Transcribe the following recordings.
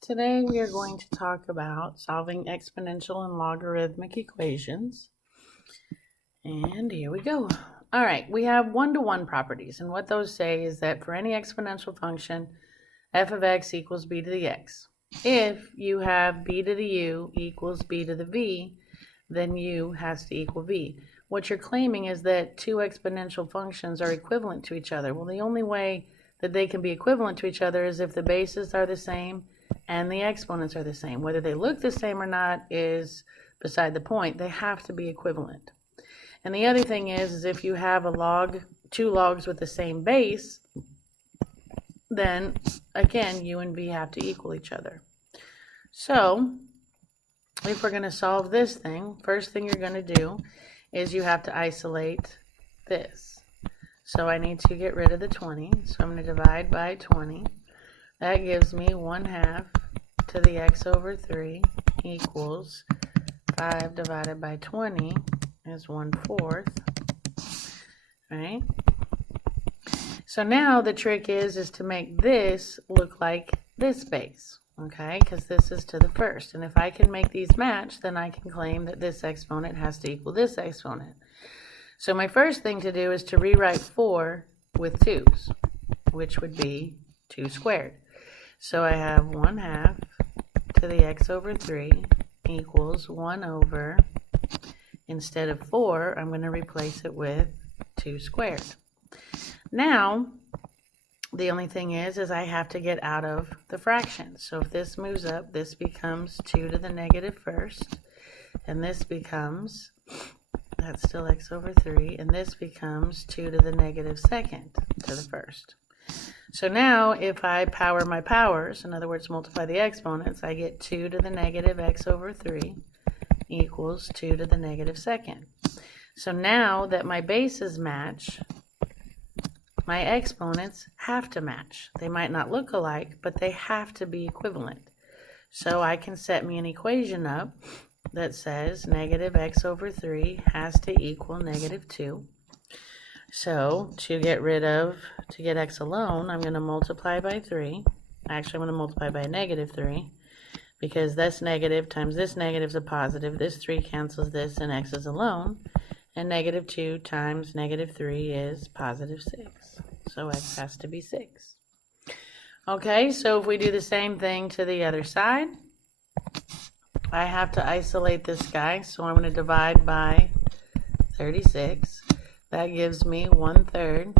Today we are going to talk about solving exponential and logarithmic equations. And here we go. All right, we have one-to-one properties, and what those say is that for any exponential function, f of x equals b to the x. If you have b to the u equals b to the v, then u has to equal v. What you're claiming is that two exponential functions are equivalent to each other. Well, the only way that they can be equivalent to each other is if the bases are the same and the exponents are the same. Whether they look the same or not is beside the point. They have to be equivalent. And the other thing is if you have two logs with the same base, then again u and v have to equal each other. So if we're going to solve this thing, first thing you're going to do is you have to isolate this. So I need to get rid of the 20. So I'm going to divide by 20. That gives me 1/2 to the x over 3 equals 5 divided by 20 is 1/4. Right? So now the trick is to make this look like this base. Okay, because this is to the first. And if I can make these match, then I can claim that this exponent has to equal this exponent. So my first thing to do is to rewrite 4 with 2's, which would be 2 squared. So I have 1/2 to the x over 3 equals 1 over, instead of 4, I'm going to replace it with 2 squared. Now, the only thing is I have to get out of the fraction. So if this moves up, this becomes 2 to the negative first, and this becomes, that's still x over 3, and this becomes 2 to the negative second to the first. So now if I power my powers, in other words multiply the exponents, I get 2 to the negative x over 3 equals 2 to the negative second. So now that my bases match, my exponents have to match. They might not look alike, but they have to be equivalent. So I can set me an equation up that says negative x over 3 has to equal negative 2. So to get x alone, I'm going to multiply by 3. Actually, I'm going to multiply by negative 3 because this negative times this negative is a positive. This 3 cancels this and x is alone. And negative 2 times negative 3 is positive 6. So x has to be 6. Okay, so if we do the same thing to the other side, I have to isolate this guy. So I'm going to divide by 36. That gives me 1/3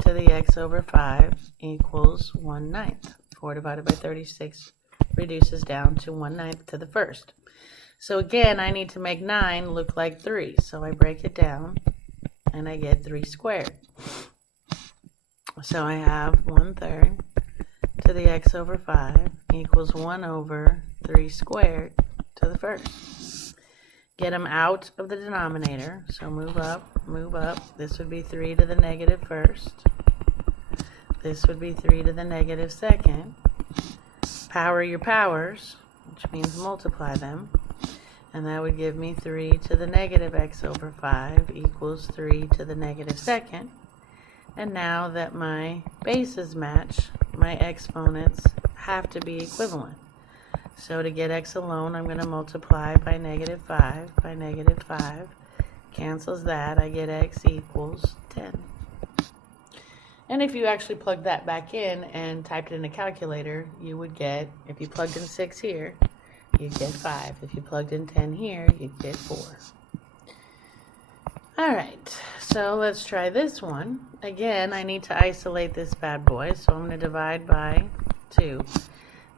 to the x over 5 equals 1/9. 4 divided by 36 reduces down to 1/9 to the first. So again, I need to make 9 look like 3. So I break it down and I get 3 squared. So I have 1/3 to the x over 5 equals 1 over 3 squared to the first. Get them out of the denominator. So move up, move up. This would be 3 to the negative first. This would be 3 to the negative second. Power your powers, which means multiply them. And that would give me 3 to the negative x over 5 equals 3 to the negative second. And now that my bases match, my exponents have to be equivalent. So to get x alone, I'm going to multiply by negative 5 by negative 5. Cancels that. I get x equals 10. And if you actually plugged that back in and typed it in a calculator, you would get, if you plugged in 6 here, you'd get 5. If you plugged in 10 here, you'd get 4. All right, so let's try this one. Again, I need to isolate this bad boy, so I'm going to divide by 2.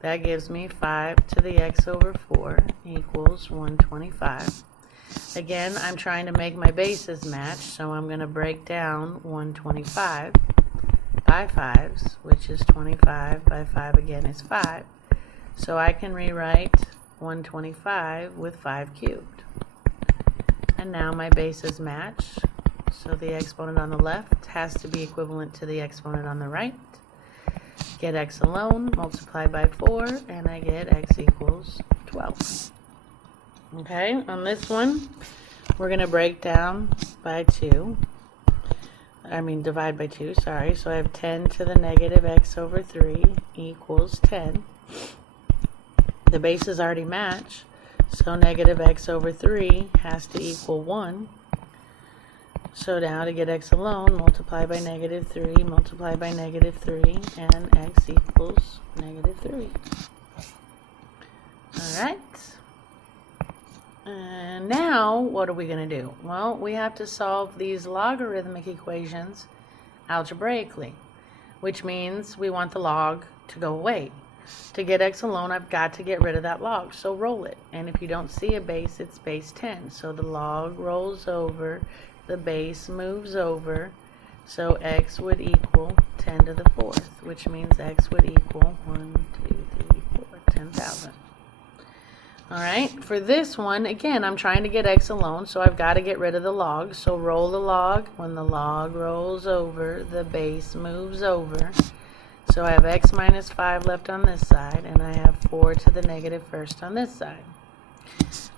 That gives me 5 to the x over 4 equals 125. Again, I'm trying to make my bases match, so I'm going to break down 125 by 5s, which is 25 by 5 again is 5. So I can rewrite 125 with 5 cubed. And now my bases match. So the exponent on the left has to be equivalent to the exponent on the right. Get x alone, multiply by 4, and I get x equals 12. Okay, on this one, we're going to break down by 2. divide by 2, sorry. So I have 10 to the negative x over 3 equals 10. The bases already match, so negative x over 3 has to equal 1. So now to get x alone, multiply by negative 3, multiply by negative 3, and x equals negative 3. Alright. And now, what are we going to do? Well, we have to solve these logarithmic equations algebraically, which means we want the log to go away. To get x alone, I've got to get rid of that log, so roll it. And if you don't see a base, it's base 10. So the log rolls over, the base moves over, so x would equal 10 to the 4th, which means x would equal 1, 2, 3, 4, 10,000. Alright, for this one, again, I'm trying to get x alone, so I've got to get rid of the log. So roll the log. When the log rolls over, the base moves over. So I have x minus 5 left on this side, and I have 4 to the negative first on this side.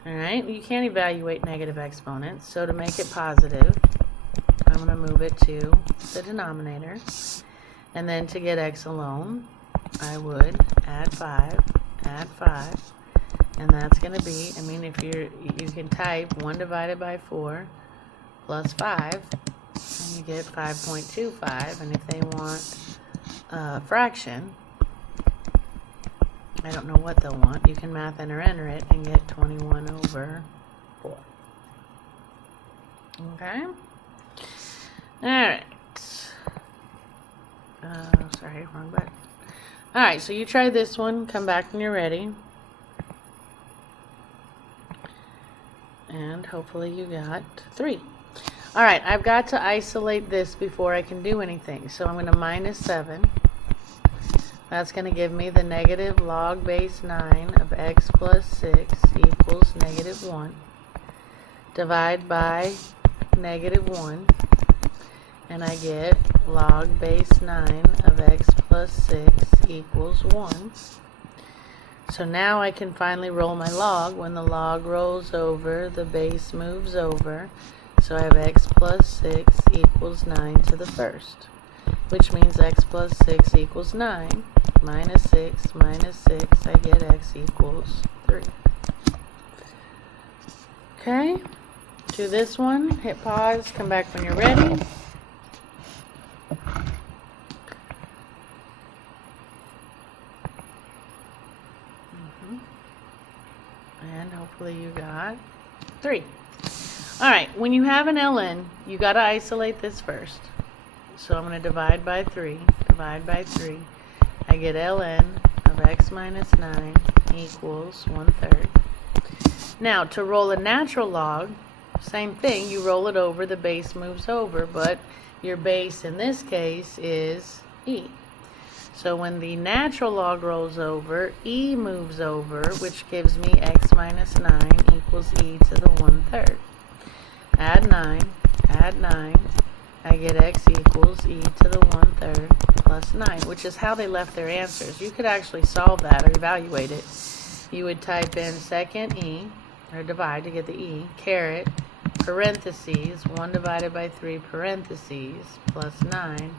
Alright, you can't evaluate negative exponents, so to make it positive, I'm going to move it to the denominator. And then to get x alone, I would add 5, and that's going to be, I mean, if you can type 1 divided by 4 plus 5, and you get 5.25, and if they want fraction, I don't know what they'll want, you can math enter it and get 21 over 4. Okay? Alright. Sorry, wrong button. Alright, so you try this one, come back when you're ready. And hopefully you got 3. Alright, I've got to isolate this before I can do anything. So I'm going to minus 7. That's going to give me the negative log base 9 of x plus 6 equals negative 1. Divide by negative 1. And I get log base 9 of x plus 6 equals 1. So now I can finally roll my log. When the log rolls over, the base moves over. So I have x plus 6 equals 9 to the first, which means x plus 6 equals 9. Minus 6, I get x equals 3. Okay, do this one, hit pause, come back when you're ready. And hopefully you got 3. Alright, when you have an ln, you got to isolate this first. So I'm going to divide by 3. I get ln of x minus 9 equals 1/3. Now, to roll a natural log, same thing, you roll it over, the base moves over, but your base in this case is e. So when the natural log rolls over, e moves over, which gives me x minus 9 equals e to the 1/3. Add 9, I get x equals e to the 1/3 plus 9, which is how they left their answers. You could actually solve that or evaluate it. You would type in second e, or divide to get the e, caret, parentheses, 1 divided by 3 parentheses, plus 9,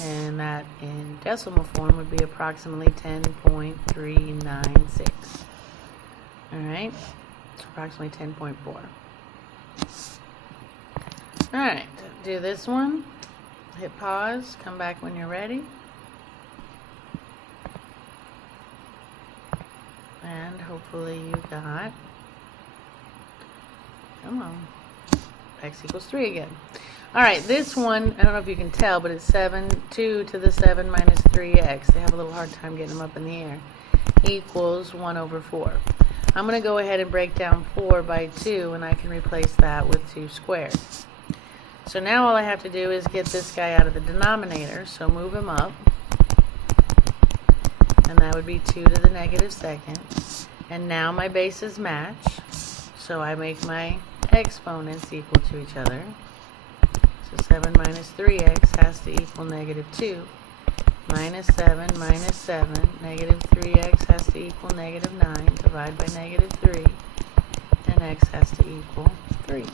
and that in decimal form would be approximately 10.396. Alright, it's approximately 10.4. Alright, do this one, hit pause, come back when you're ready, and hopefully you got, come on, x equals 3 again. Alright, this one, I don't know if you can tell, but it's 2 to the 7 minus 3x. They have a little hard time getting them up in the air. Equals 1 over 4. I'm going to go ahead and break down 4 by 2, and I can replace that with 2 squared. So now all I have to do is get this guy out of the denominator, so move him up. And that would be 2 to the negative second. And now my bases match, so I make my exponents equal to each other. So 7 minus 3x has to equal negative 2. Minus 7, negative 3x has to equal negative 9. Divide by negative 3. And x has to equal 3.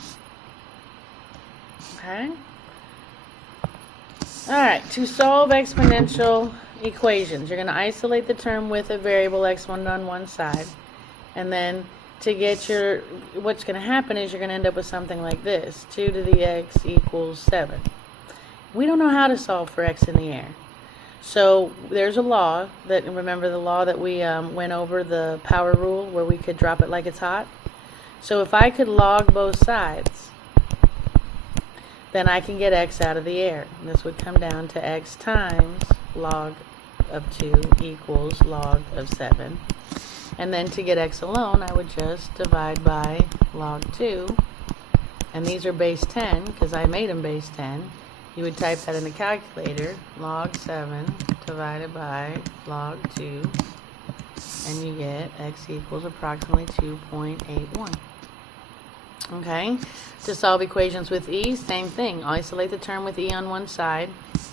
Okay? All right, to solve exponential equations, you're going to isolate the term with a variable x1 on one side, and then to get what's going to happen is you're going to end up with something like this: 2 to the x equals 7. We don't know how to solve for x in the air. So there's a law that, remember the law that we went over, the power rule, where we could drop it like it's hot? So if I could log both sides, then I can get x out of the air. And this would come down to x times log of 2 equals log of 7. And then to get x alone, I would just divide by log 2. And these are base 10, because I made them base 10. You would type that in the calculator, log 7 divided by log 2. And you get x equals approximately 2.81. Okay, to solve equations with e, same thing. Isolate the term with e on one side,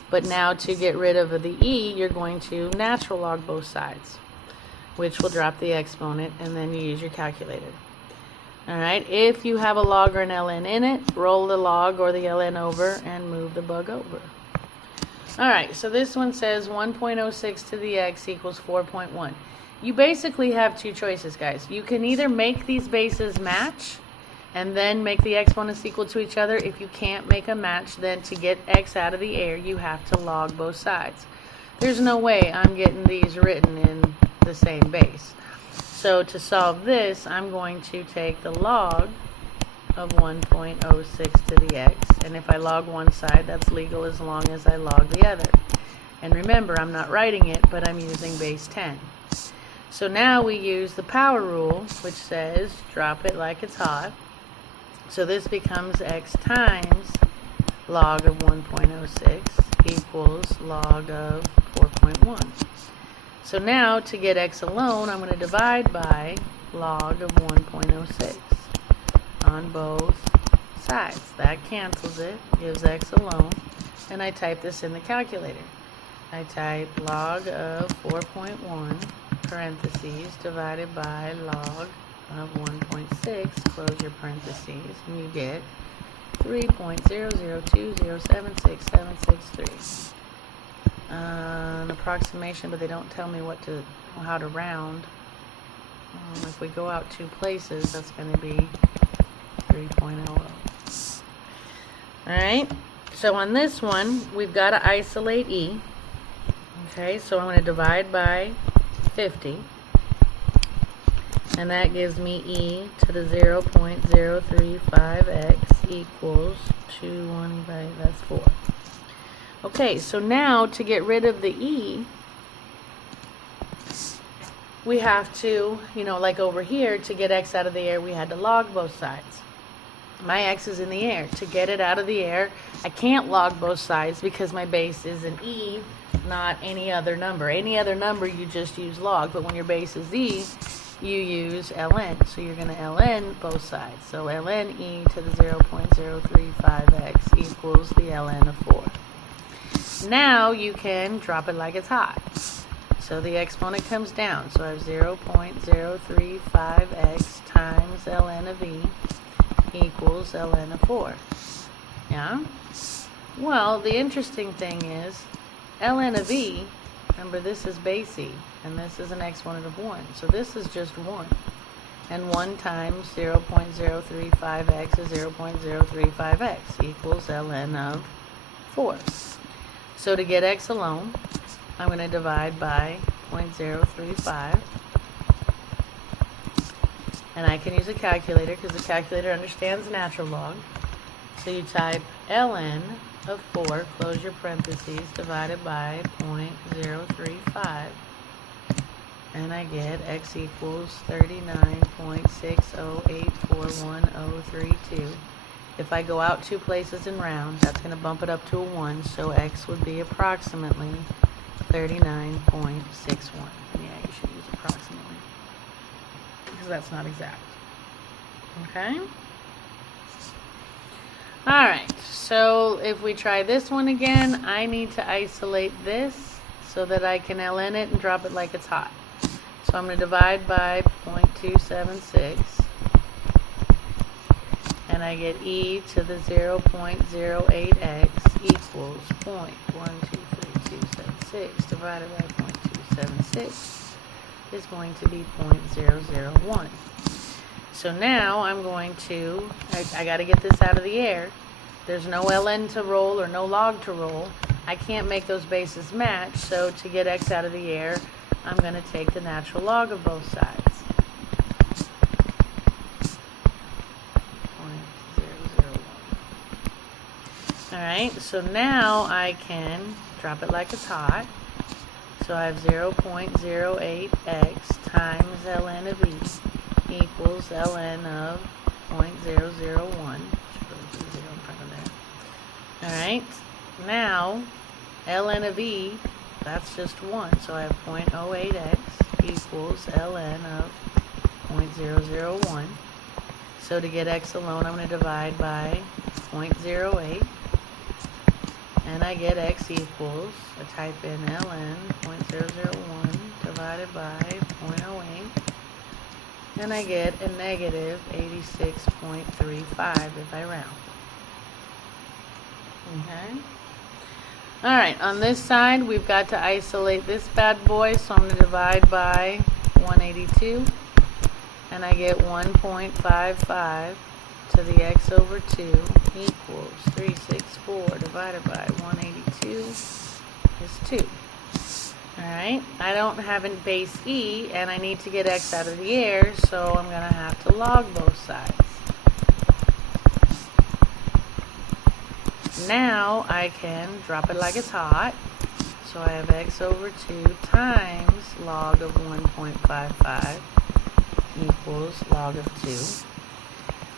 but now to get rid of the e, you're going to natural log both sides, which will drop the exponent, and then you use your calculator. Alright, if you have a log or an ln in it, roll the log or the ln over and move the bug over. Alright, so this one says 1.06 to the x equals 4.1. You basically have two choices, guys. You can either make these bases match and then make the exponents equal to each other. If you can't make a match, then to get x out of the air, you have to log both sides. There's no way I'm getting these written in the same base. So to solve this, I'm going to take the log of 1.06 to the x, and if I log one side, that's legal as long as I log the other. And remember, I'm not writing it, but I'm using base 10. So now we use the power rule, which says drop it like it's hot. So this becomes x times log of 1.06 equals log of 4.1. So now to get x alone, I'm going to divide by log of 1.06 on both sides. That cancels it, gives x alone, and I type this in the calculator. I type log of 4.1 parentheses divided by log of 1.6, close your parentheses, and you get 3.002076763. An approximation, but they don't tell me how to round. If we go out two places, that's going to be 3.00. Alright, so on this one, we've got to isolate e. Okay, so I'm going to divide by 50. And that gives me e to the 0.035x equals 215, that's 4. Okay, so now to get rid of the e, we have to, like over here, to get x out of the air, we had to log both sides. My x is in the air. To get it out of the air, I can't log both sides because my base is an e, not any other number. Any other number, you just use log, but when your base is e, you use ln. So you're going to ln both sides. So ln e to the 0.035x equals the ln of 4. Now you can drop it like it's hot. So the exponent comes down. So I have 0.035x times ln of e equals ln of 4. Yeah? Well, the interesting thing is ln of e, remember this is base e, and this is an exponent of 1. So this is just 1. And 1 times 0.035x is 0.035x equals ln of 4. So to get x alone, I'm going to divide by 0.035. And I can use a calculator because the calculator understands natural log. So you type ln of 4, close your parentheses, divided by 0.035. And I get x equals 39.6084132. If I go out two places and round, that's going to bump it up to a 1, so x would be approximately 39.61. Yeah, you should use approximately, because that's not exact. Okay? Alright, so if we try this one again, I need to isolate this so that I can ln it and drop it like it's hot. So I'm going to divide by 0.276. And and I get e to the 0.08x equals 0.12326 divided by 0.276 is going to be 0.001. So now I'm going to, I got to get this out of the air. There's no ln to roll or no log to roll. I can't make those bases match, so to get x out of the air, I'm going to take the natural log of both sides. 0.001. Alright, so now I can drop it like it's hot. So I have 0.08x times ln of e equals ln of 0.001. Alright, now ln of e, that's just 1, so I have 0.08x equals ln of 0.001. So to get x alone, I'm going to divide by 0.08, and I get x equals, I type in ln 0.001 divided by 0.08, and I get a negative 86.35 if I round. Okay. Alright, on this side we've got to isolate this bad boy, so I'm going to divide by 182, and I get 1.55 to the x over 2 equals 364 divided by 182 is 2. Alright, I don't have a base e, and I need to get x out of the air, so I'm going to have to log both sides. Now I can drop it like it's hot, so I have x over 2 times log of 1.55 equals log of 2.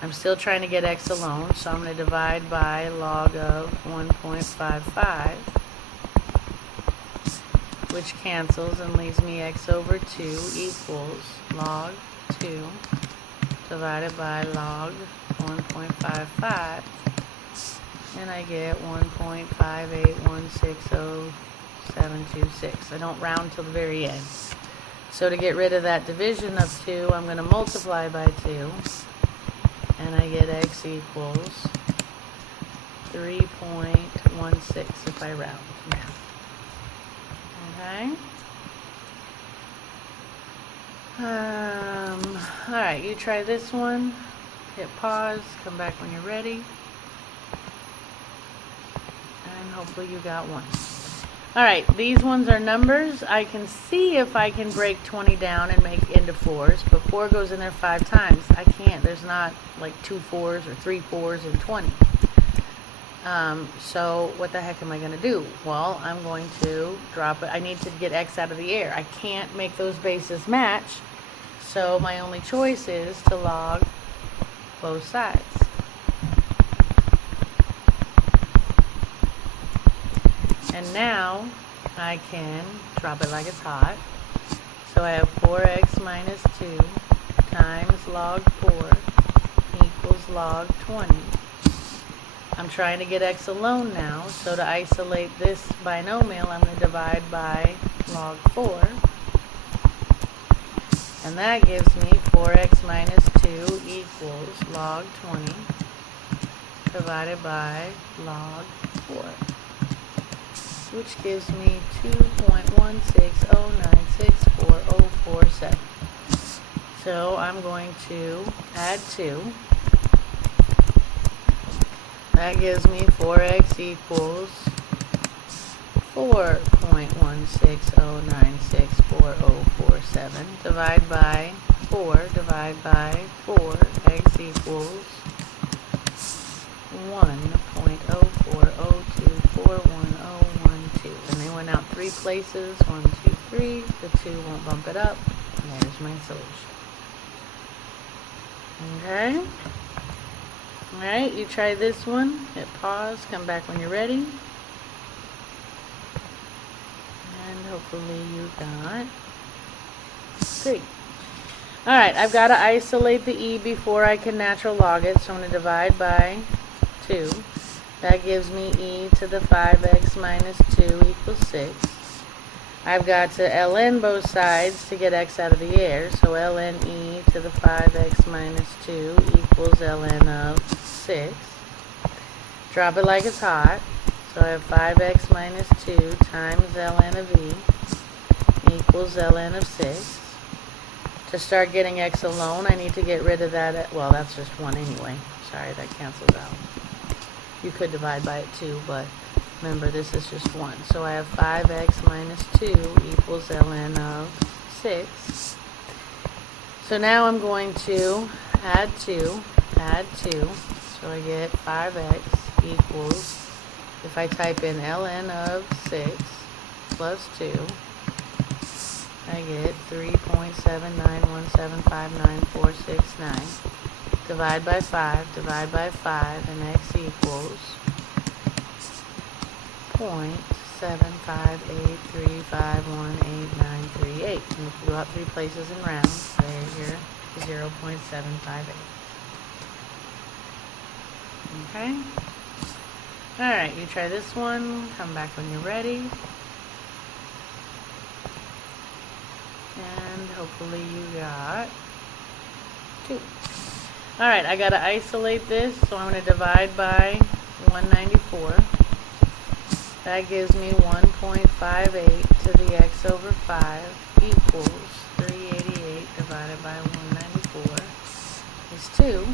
I'm still trying to get x alone, so I'm going to divide by log of 1.55, which cancels and leaves me x over 2 equals log 2 divided by log 1.55. And I get 1.58160.726. I don't round till the very end. So to get rid of that division of 2, I'm going to multiply by 2. And I get x equals 3.16 if I round now. Okay. Alright, you try this one. Hit pause. Come back when you're ready. Hopefully you got one. Alright, these ones are numbers. I can see if I can break 20 down and make it into 4s, but 4 goes in there 5 times. I can't. There's not like 2 4s or 3 4s and 20. So what the heck am I going to do? Well, I'm going to drop it. I need to get x out of the air. I can't make those bases match, so my only choice is to log both sides. And now I can drop it like it's hot. So I have 4x minus 2 times log 4 equals log 20. I'm trying to get x alone now, so to isolate this binomial, I'm going to divide by log 4. And that gives me 4x minus 2 equals log 20 divided by log 4. Which gives me 2.160964047. So I'm going to add 2. That gives me 4x equals 4.160964047. Divide by 4, divide by 4, x equals 1.0402411012. And they went out 3 places, 1, 2, 3. The 2 won't bump it up. And there's my solution. Okay. Alright, you try this one. Hit pause, come back when you're ready. And hopefully you got 3. Alright, I've got to isolate the e before I can natural log it, so I'm going to divide by 2. That gives me e to the 5x minus 2 equals 6. I've got to ln both sides to get x out of the air, so ln e to the 5x minus 2 equals ln of 6. Drop it like it's hot. So I have 5x minus 2 times ln of e equals ln of 6. To start getting x alone, I need to get rid of that. Well, that's just 1 anyway. Sorry, that cancels out. You could divide by it too, but remember, this is just 1. So I have 5x minus 2 equals ln of 6. So now I'm going to add 2. So I get 5x equals, if I type in ln of 6 plus 2, I get 3.791759469. Divide by 5, and x equals 0.7583518938. And if you go out 3 places and round, there's your 0.758. Okay? Alright, you try this one. Come back when you're ready. And hopefully you got 2. Alright, I gotta isolate this, so I'm going to divide by 194. That gives me 1.58 to the x over 5 equals 388 divided by 194 is 2.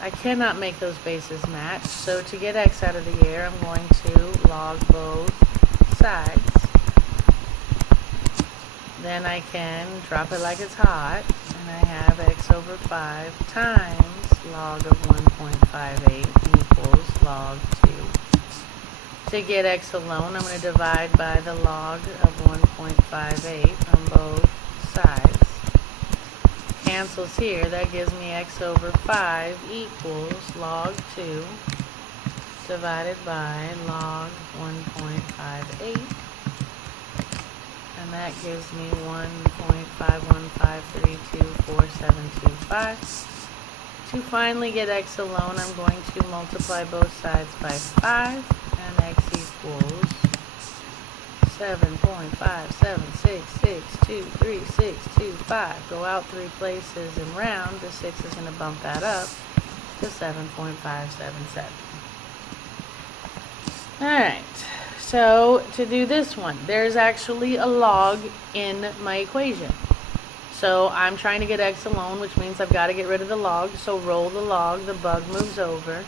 I cannot make those bases match, so to get x out of the air, I'm going to log both sides. Then I can drop it like it's hot, and I have x over 5 times log of 1.58 equals log 2. To get x alone, I'm going to divide by the log of 1.58 on both sides. Cancels here, that gives me x over 5 equals log 2 divided by log 1.58. And that gives me 1.51532472. To finally get x alone, I'm going to multiply both sides by 5, and x equals 7.5766233625. Go out 3 places and round. The 6 is going to bump that up to 7.577. Alright. So to do this one, there's actually a log in my equation. So I'm trying to get x alone, which means I've got to get rid of the log. So roll the log, the bug moves over.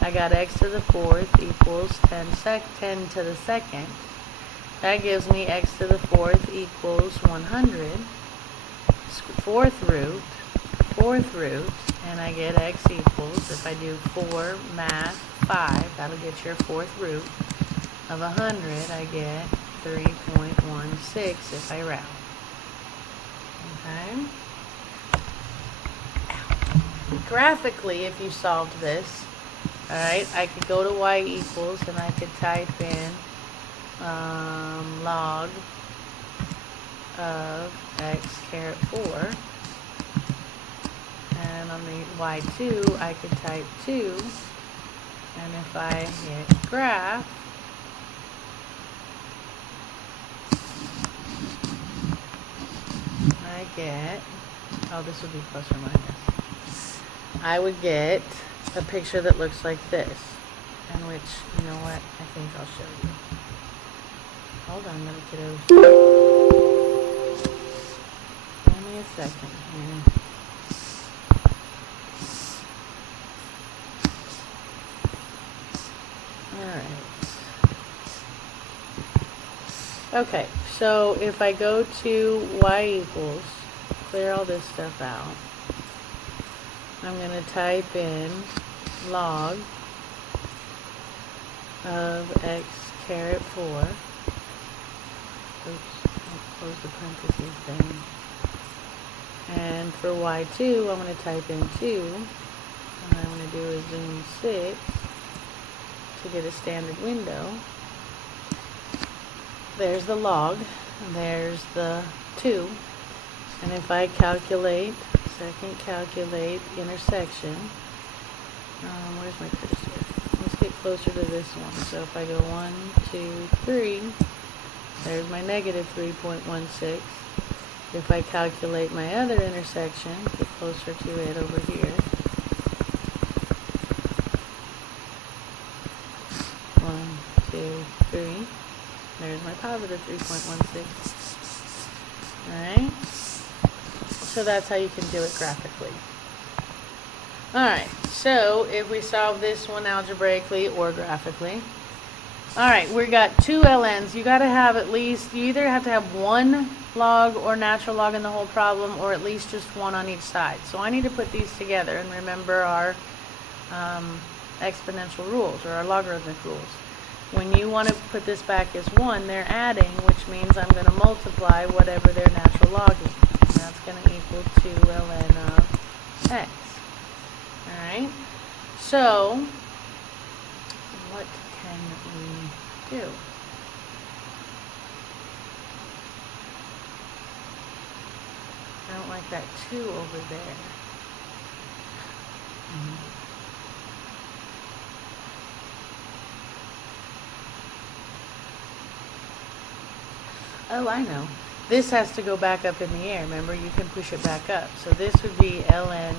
I got x to the 4th equals 10 to the 2nd. That gives me x to the 4th equals 100. 4th root, and I get x equals, if I do 4 math 5, that'll get your 4th root. Of 100, I get 3.16 if I round. Okay. Graphically, if you solved this, alright, I could go to y equals, and I could type in log of x caret 4. And on the y2, I could type 2. And if I hit graph, I get, oh, this would be plus or minus. I would get a picture that looks like this, in which, you know what, I think I'll show you. Hold on, little kiddos. Give me a second here. Alright. Okay, so if I go to y equals, clear all this stuff out, I'm going to type in log of x caret 4. Oops, I'll close the parentheses thing. And for y2, I'm going to type in 2. What I'm going to do is zoom 6 to get a standard window. There's the log, and there's the 2. And if I calculate, calculate intersection, where's my cursor? Let's get closer to this one. So if I go 1, 2, 3, there's my negative 3.16. If I calculate my other intersection, get closer to it over here. 1, 2, 3. There's my positive 3.16. Alright? So that's how you can do it graphically. Alright, so if we solve this one algebraically or graphically. Alright, we got two ln's. You gotta have at least, you either have to have one log or natural log in the whole problem, or at least just one on each side. So I need to put these together and remember our exponential rules, or our logarithmic rules. When you want to put this back as 1, they're adding, which means I'm going to multiply whatever their natural log is. And that's going to equal 2 ln of x. Alright? So, what can we do? I don't like that 2 over there. Oh, I know. This has to go back up in the air. Remember, you can push it back up. So this would be ln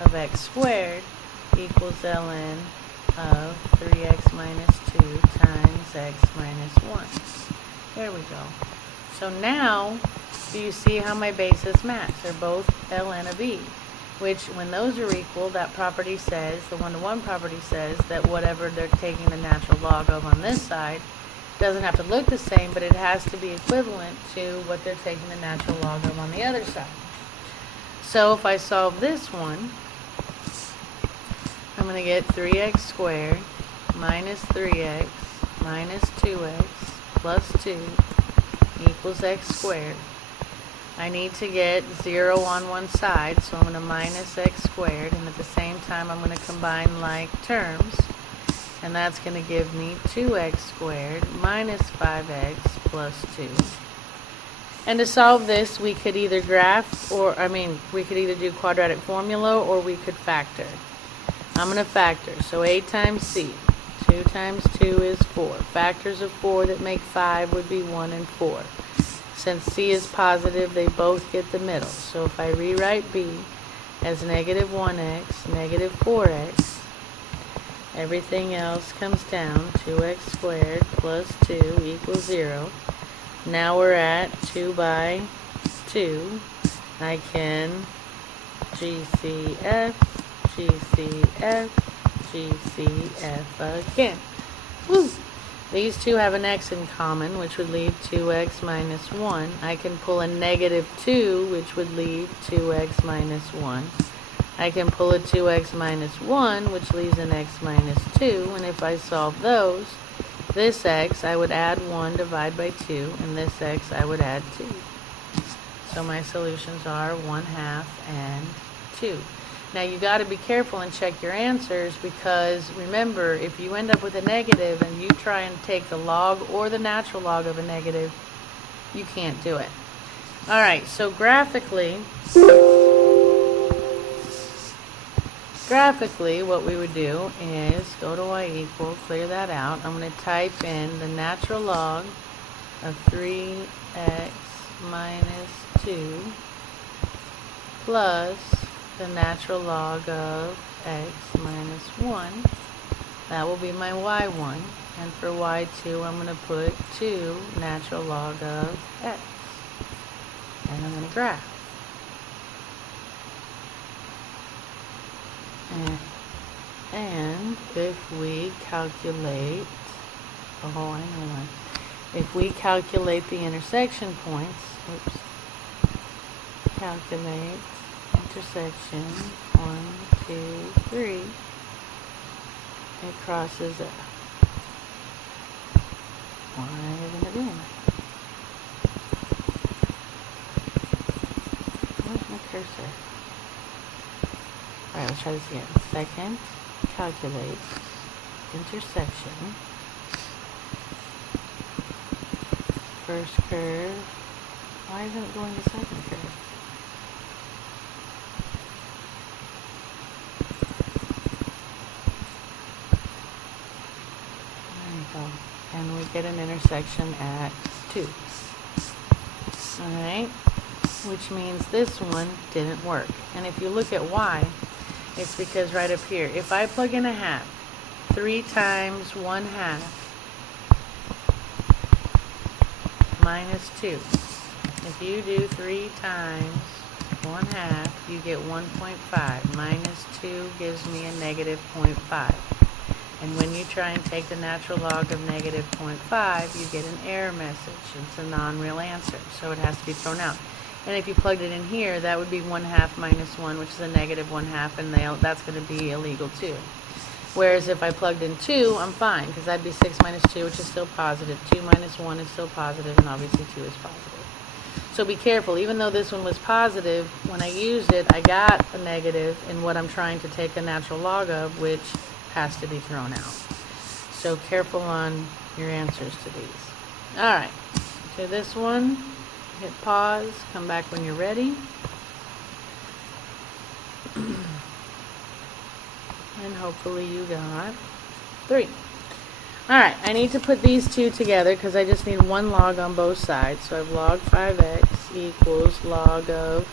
of x squared equals ln of 3x minus 2 times x minus 1. There we go. So now, do you see how my bases match? They're both ln of e, which when those are equal, that property says, the one-to-one property says that whatever they're taking the natural log of on this side doesn't have to look the same, but it has to be equivalent to what they're taking the natural log of on the other side. So if I solve this one, I'm going to get 3x squared minus 3x minus 2x plus 2 equals x squared. I need to get 0 on one side, so I'm going to minus x squared, and at the same time I'm going to combine like terms, and that's going to give me 2x squared minus 5x plus 2. And to solve this, we could either graph, we could either do quadratic formula, or we could factor. I'm going to factor, so a times c. 2 times 2 is 4. Factors of 4 that make 5 would be 1 and 4. Since c is positive, they both get the middle. So if I rewrite b as negative 1x, negative 4x, everything else comes down. 2x squared plus 2 equals 0. Now we're at 2 by 2. I can GCF, GCF, GCF again. Woo! These two have an x in common, which would leave 2x minus 1. I can pull a negative 2, which would leave 2x minus 1. I can pull a 2x minus 1, which leaves an x minus 2. And if I solve those, this x I would add 1, divide by 2, and this x I would add 2. So my solutions are 1/2 and 2. Now you got to be careful and check your answers, because remember, if you end up with a negative and you try and take the log or the natural log of a negative, you can't do it. Alright, so graphically what we would do is go to y equal, clear that out. I'm going to type in the natural log of 3x minus 2 plus the natural log of x minus 1. That will be my y1. And for y2, I'm going to put 2 natural log of x. And I'm going to graph. And if we calculate, if we calculate the intersection points, calculate intersection 1, 2, 3, it crosses up. Why isn't it doing that? Where's my cursor? Alright, let's try this again. Second, calculate intersection. First curve. Why isn't it going to second curve? And we get an intersection at 2. Alright, which means this one didn't work. And if you look at why, it's because right up here, if I plug in a half, 3 times 1/2 minus 2. If you do 3 times 1/2, you get 1.5. Minus 2 gives me a negative 0.5. And when you try and take the natural log of negative 0.5, you get an error message. It's a non-real answer, so it has to be thrown out. And if you plugged it in here, that would be 1/2 minus 1, which is a negative 1/2, and that's going to be illegal too. Whereas if I plugged in 2, I'm fine, because that'd be 6 minus 2, which is still positive. 2 minus 1 is still positive, and obviously 2 is positive. So be careful. Even though this one was positive, when I used it, I got a negative in what I'm trying to take a natural log of, which has to be thrown out. So careful on your answers to these. Alright, so this one, hit pause, come back when you're ready. And hopefully you got 3. Alright, I need to put these two together because I just need one log on both sides. So I have log 5x equals log of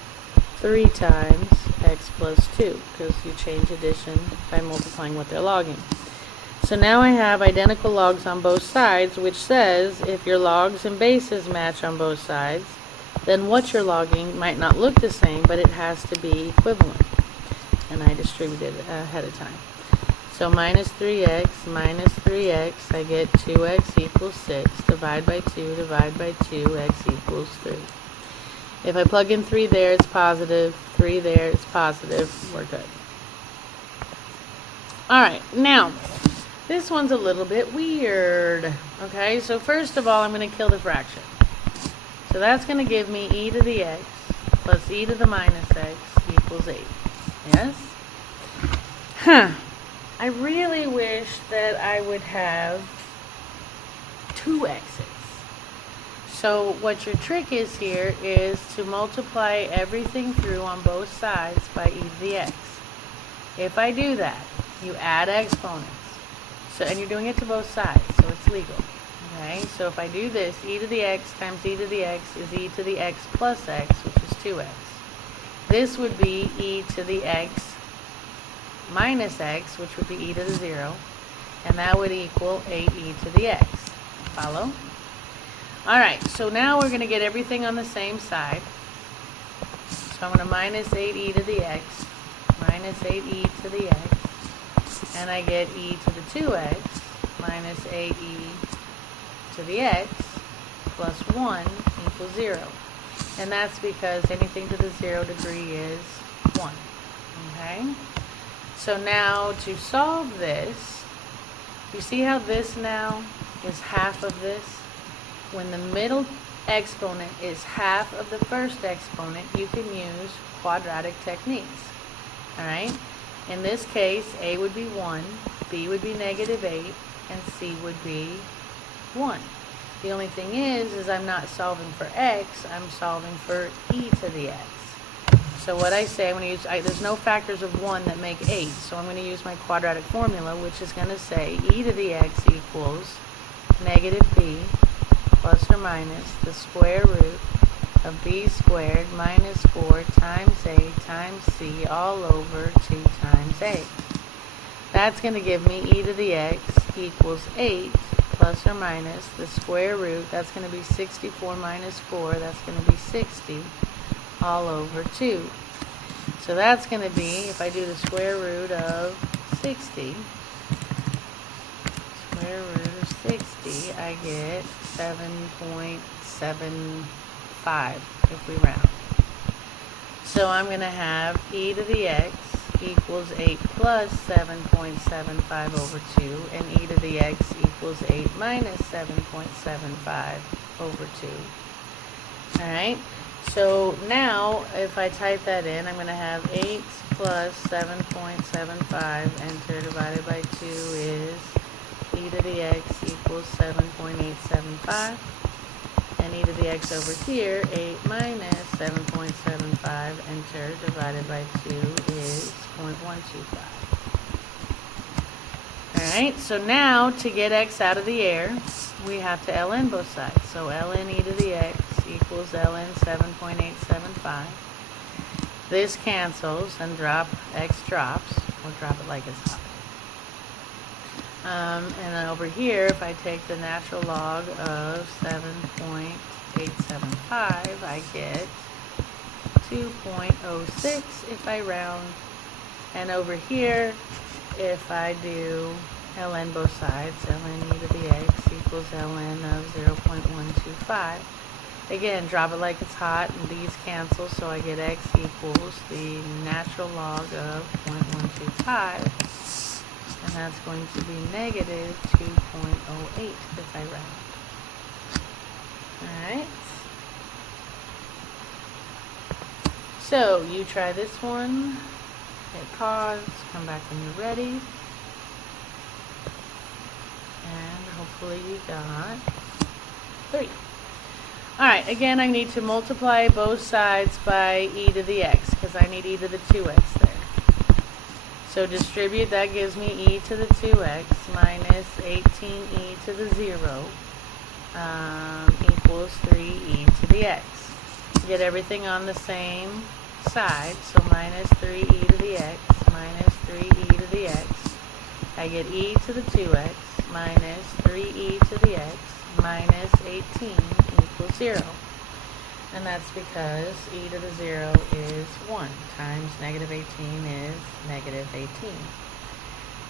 3 times x plus 2, because you change addition by multiplying what they're logging. So now I have identical logs on both sides, which says if your logs and bases match on both sides, then what you're logging might not look the same, but it has to be equivalent. And I distributed it ahead of time. So minus 3x, I get 2x equals 6. Divide by 2, divide by 2, x equals 3. If I plug in 3 there, it's positive. 3 there, it's positive. We're good. Alright, now, this one's a little bit weird. Okay, so first of all, I'm going to kill the fraction. So that's going to give me e to the x plus e to the minus x equals 8. Yes? Huh. I really wish that I would have 2 x's. So what your trick is here is to multiply everything through on both sides by e to the x. If I do that, you add exponents. So, and you're doing it to both sides, so it's legal. Okay, so if I do this, e to the x times e to the x is e to the x plus x, which is 2x. This would be e to the x minus x, which would be e to the 0, and that would equal 8e to the x. Follow? Alright, so now we're going to get everything on the same side. So I'm going to minus 8e to the x, minus 8e to the x, and I get e to the 2x minus 8e to the x plus 1 equals 0. And that's because anything to the 0 degree is 1. Okay? So now to solve this, you see how this now is half of this? When the middle exponent is half of the first exponent, you can use quadratic techniques. Alright? In this case, a would be 1, b would be negative 8, and c would be 1. The only thing is I'm not solving for x, I'm solving for e to the x. So what I say, I'm going to use, there's no factors of 1 that make 8, so I'm going to use my quadratic formula, which is going to say e to the x equals negative b plus or minus the square root of b squared minus 4 times a times c all over 2 times a. That's going to give me e to the x equals 8 plus or minus the square root, that's going to be 64 minus 4, that's going to be 60 all over 2. So that's going to be, if I do the square root of 60, square root of 60, I get 7.75 if we round. So I'm going to have e to the x equals 8 plus 7.75 over 2, and e to the x equals 8 minus 7.75 over 2. Alright, so now if I type that in, I'm going to have 8 plus 7.75, enter, divided by 2 is e to the x equals 7.875, and e to the x over here, 8 minus 7.75, enter, divided by 2 is 0.125. Alright, so now to get x out of the air, we have to ln both sides. So ln e to the x equals ln 7.875 5. This cancels and x drops. We'll drop it like it's hot. And then over here, if I take the natural log of 7.875, I get 2.06 if I round. And over here, if I do ln both sides, ln e to the x equals ln of 0.125. Again, drop it like it's hot, and these cancel, so I get x equals the natural log of 0.125, and that's going to be negative 2.08 if I round. Alright. So, you try this one, hit pause, come back when you're ready, and hopefully you got 3. Alright, again I need to multiply both sides by e to the x, because I need e to the 2x there. So distribute, that gives me e to the 2x minus 18e to the 0 equals 3e to the x. Get everything on the same side, so minus 3e to the x minus 3e to the x. I get e to the 2x minus 3e to the x minus 18 equals 0. And that's because e to the 0 is 1 times negative 18 is negative 18.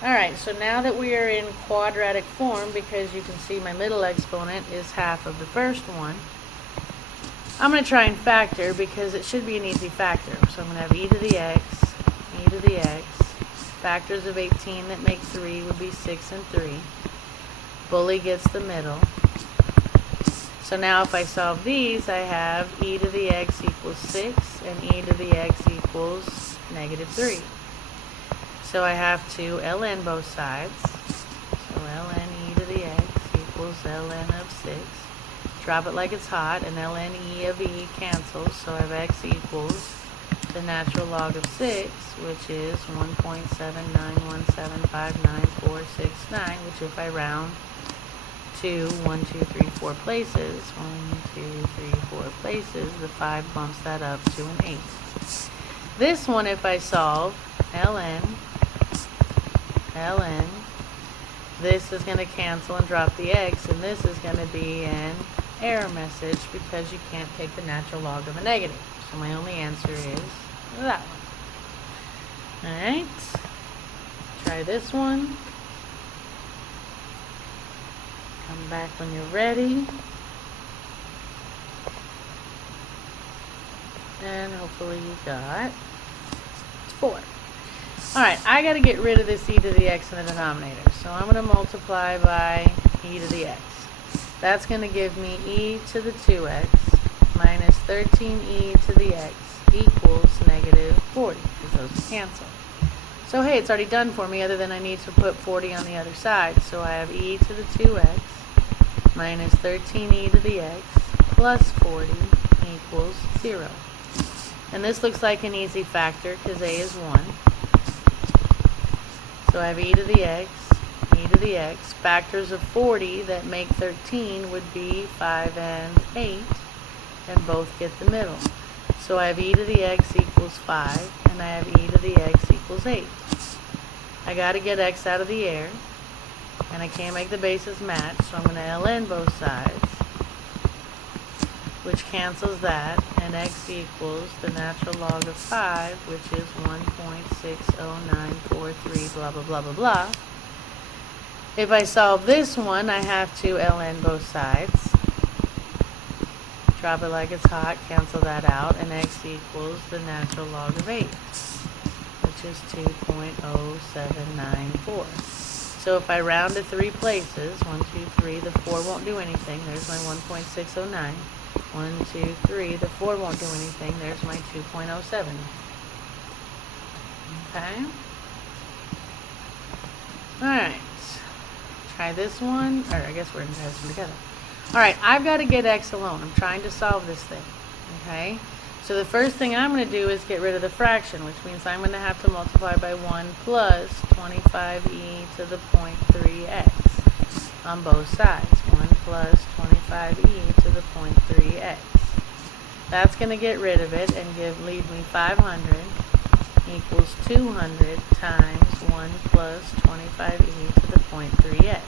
Alright, so now that we are in quadratic form, because you can see my middle exponent is half of the first one, I'm going to try and factor because it should be an easy factor. So I'm going to have e to the x, e to the x. Factors of 18 that make 3 would be 6 and 3. Bully gets the middle. So now if I solve these, I have e to the x equals 6 and e to the x equals negative 3. So I have to ln both sides. So ln e to the x equals ln of 6. Drop it like it's hot, and ln e of e cancels, so I have x equals the natural log of 6, which is 1.791759469, which if I round to 1, 2, 3, 4 places, 1, 2, 3, 4 places, the 5 bumps that up to an 8. This one, if I solve ln, this is going to cancel and drop the x, and this is going to be an error message because you can't take the natural log of a negative. So my only answer is that one. Alright, try this one. Come back when you're ready. And hopefully you got 4. Alright, I got to get rid of this e to the x in the denominator. So I'm going to multiply by e to the x. That's going to give me e to the 2x minus 13e to the x equals negative 40, because those cancel. So hey, it's already done for me, other than I need to put 40 on the other side. So I have e to the 2x minus 13e to the x plus 40 equals 0. And this looks like an easy factor because a is 1. So I have e to the x, e to the x. Factors of 40 that make 13 would be 5 and 8, and both get the middle. So I have e to the x equals 5, and I have e to the x equals 8. I got to get x out of the air, and I can't make the bases match, so I'm going to ln both sides, which cancels that, and x equals the natural log of 5, which is 1.60943, blah, blah, blah, blah, blah. If I solve this one, I have to ln both sides. Drop it like it's hot, cancel that out, and x equals the natural log of 8, which is 2.0794. So if I round to 3 places, 1, 2, 3, the 4 won't do anything. There's my 1.609. 1, 2, 3, the 4 won't do anything. There's my 2.07. Okay? Alright. Try this one, or I guess we're going to try this one together. Alright, I've got to get x alone. I'm trying to solve this thing. Okay? So the first thing I'm going to do is get rid of the fraction, which means I'm going to have to multiply by 1 plus 25e to the 0.3x on both sides. 1 plus 25e to the 0.3x. That's going to get rid of it and leave me 500 equals 200 times 1 plus 25e to the point 3x.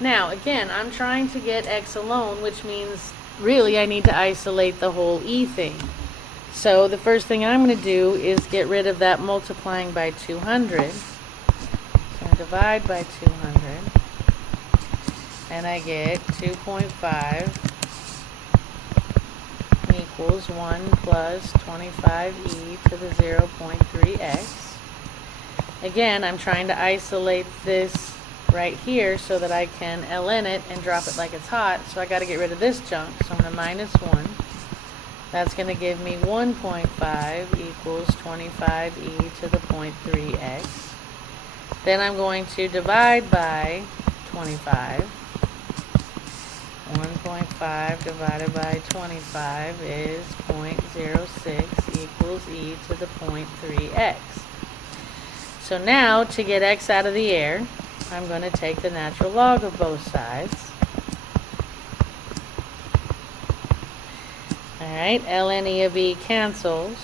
Now, again, I'm trying to get x alone, which means really I need to isolate the whole e thing. So the first thing I'm going to do is get rid of that multiplying by 200. So I divide by 200, and I get 2.5 equals 1 plus 25e to the 0.3x. Again, I'm trying to isolate this right here so that I can ln it and drop it like it's hot. So I got to get rid of this chunk. So I'm going to minus 1. That's going to give me 1.5 equals 25e to the 0.3x. Then I'm going to divide by 25. 1.5 divided by 25 is 0.06 equals e to the 0.3x. So now, to get x out of the air, I'm going to take the natural log of both sides. Alright, ln e of e cancels,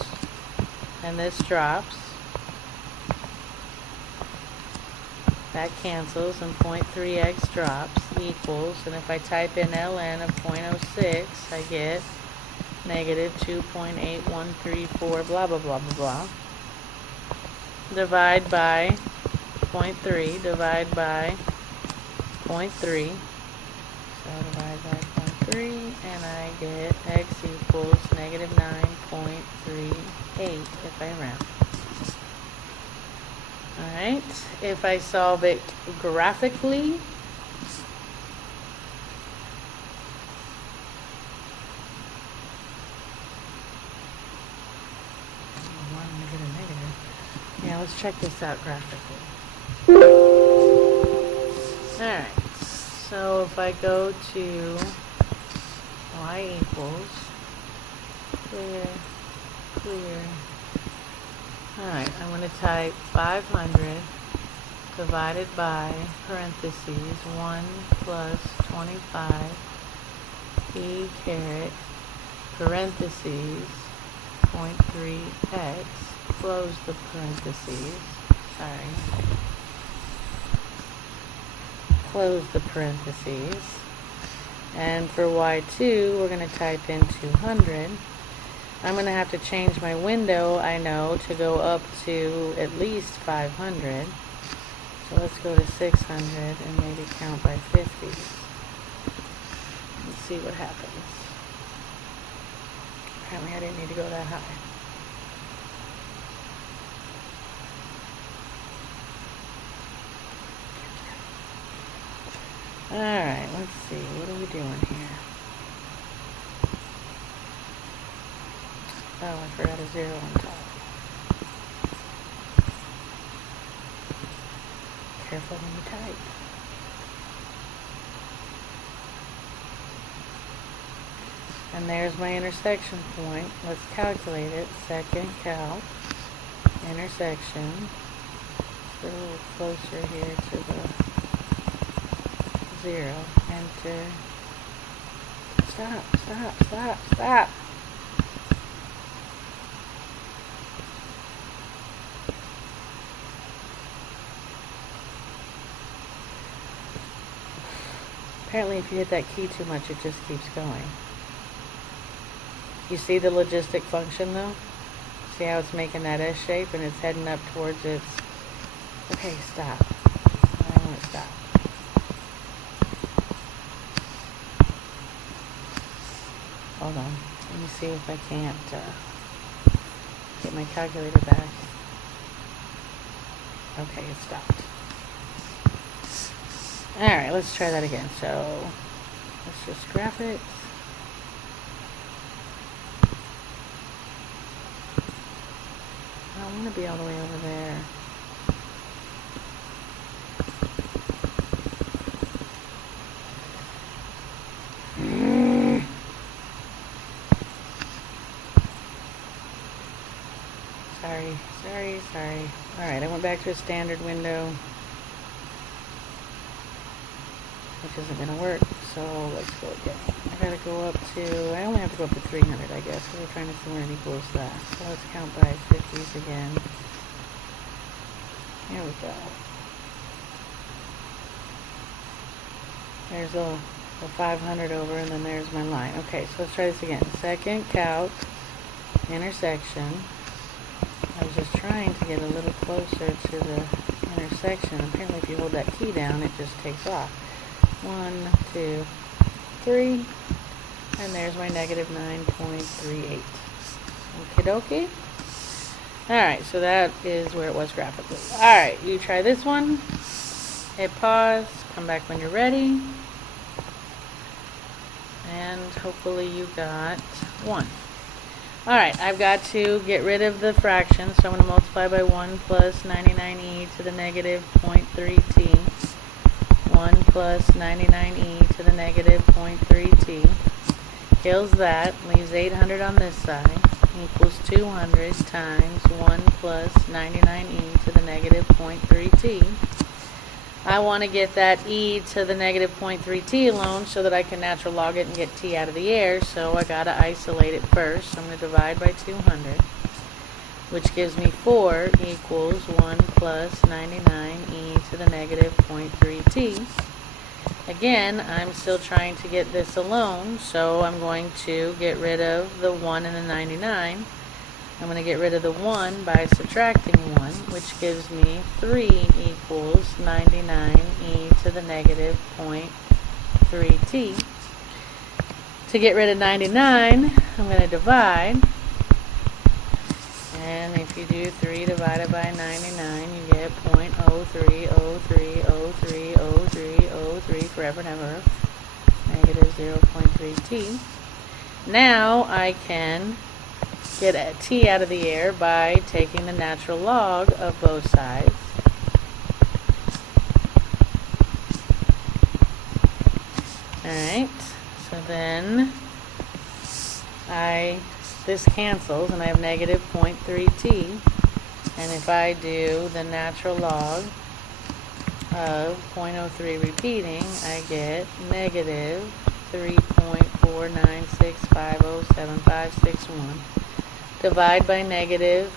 and this drops. That cancels, and 0.3x drops, equals, and if I type in ln of 0.06, I get negative 2.8134, blah, blah, blah, blah, blah. Divide by 0.3, divide by 0.3. So divide by 0.3, and I get x equals negative 9.38 if I round. Alright, if I solve it graphically, yeah, let's check this out graphically. Alright, so if I go to y equals, clear, clear. Alright, I'm going to type 500 divided by parentheses 1 plus 25 e caret parentheses 0.3x, close the parentheses, close the parentheses, and for y2 we're going to type in 200. I'm going to have to change my window, I know, to go up to at least 500. So let's go to 600 and maybe count by 50. Let's see what happens. Apparently I didn't need to go that high. Alright, let's see. What are we doing here? Oh, I forgot a 0 on top. Careful when you type. And there's my intersection point. Let's calculate it. Second calc, intersection. Get a little closer here to the 0. Enter. Stop, stop, stop, stop. Apparently if you hit that key too much, it just keeps going. You see the logistic function though? See how it's making that S shape and it's heading up towards its... Okay, stop. I want to stop. Hold on. Let me see if I can't get my calculator back. Okay, it stopped. Alright, let's try that again. So, let's just graph it. I don't want to be all the way over there. Sorry. Alright, I went back to a standard window, which isn't going to work, so so let's go again. I gotta go up to, I only have to go up to 300, I guess, because we're trying to see where it equals that. So let's count by 50s again. Here we go. There's the 500 over, and then there's my line. Okay, so let's try this again. Second calc, intersection. I was just trying to get a little closer to the intersection. Apparently if you hold that key down, it just takes off. 1, 2, 3, and there's my negative 9.38. Okie dokie. Alright, so that is where it was graphically. Alright, you try this one. Hit pause. Come back when you're ready. And hopefully you got 1. Alright, I've got to get rid of the fraction, so I'm going to multiply by 1 plus 99e to the negative 0.3t. 1 plus 99e to the negative 0.3t. Kills that, leaves 800 on this side, equals 200 times 1 plus 99e to the negative 0.3t. I want to get that e to the negative 0.3t alone so that I can natural log it and get t out of the air, so I got to isolate it first. So I'm going to divide by 200, which gives me 4 equals 1 plus 99e to the negative 0.3t. Again, I'm still trying to get this alone, so I'm going to get rid of the 1 and the 99. I'm going to get rid of the 1 by subtracting 1, which gives me 3 equals 99e to the negative 0.3t. To get rid of 99, I'm going to divide. And if you do 3 divided by 99, you get 0.0303030303 forever and ever, negative 0.3t. Now I can get a t out of the air by taking the natural log of both sides. Alright, so then this cancels and I have negative 0.3t, and if I do the natural log of 0.03 repeating, I get negative 3.496507561. Divide by negative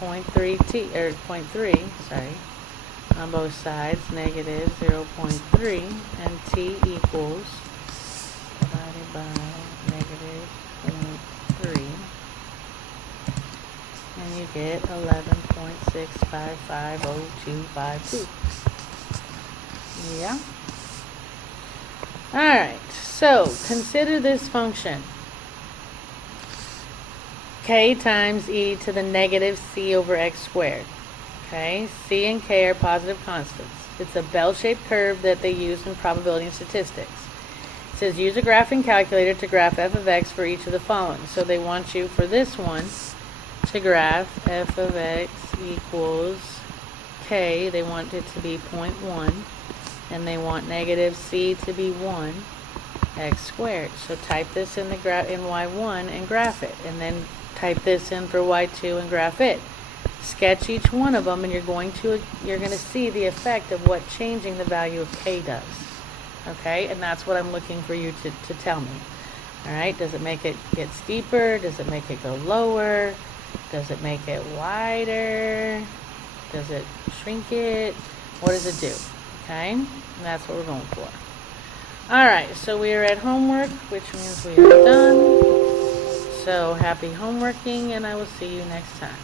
0.3t, or 0.3, sorry, on both sides, negative 0.3, and t equals, divided by negative 0.3, and you get 11.6550252. Yeah? Alright, so consider this function. K times e to the negative c over x squared. Okay, c and k are positive constants. It's a bell-shaped curve that they use in probability and statistics. It says use a graphing calculator to graph f of x for each of the following. So they want you for this one to graph f of x equals k. They want it to be 0.1, and they want negative c to be 1 x squared. So type this in the in y1 and graph it, and then type this in for y2 and graph it. Sketch each one of them, and you're going to see the effect of what changing the value of k does. Okay, and that's what I'm looking for you to tell me. All right, does it make it get steeper? Does it make it go lower? Does it make it wider? Does it shrink it? What does it do? Okay, and that's what we're going for. All right, so we are at homework, which means we are done. So happy homeworking, and I will see you next time.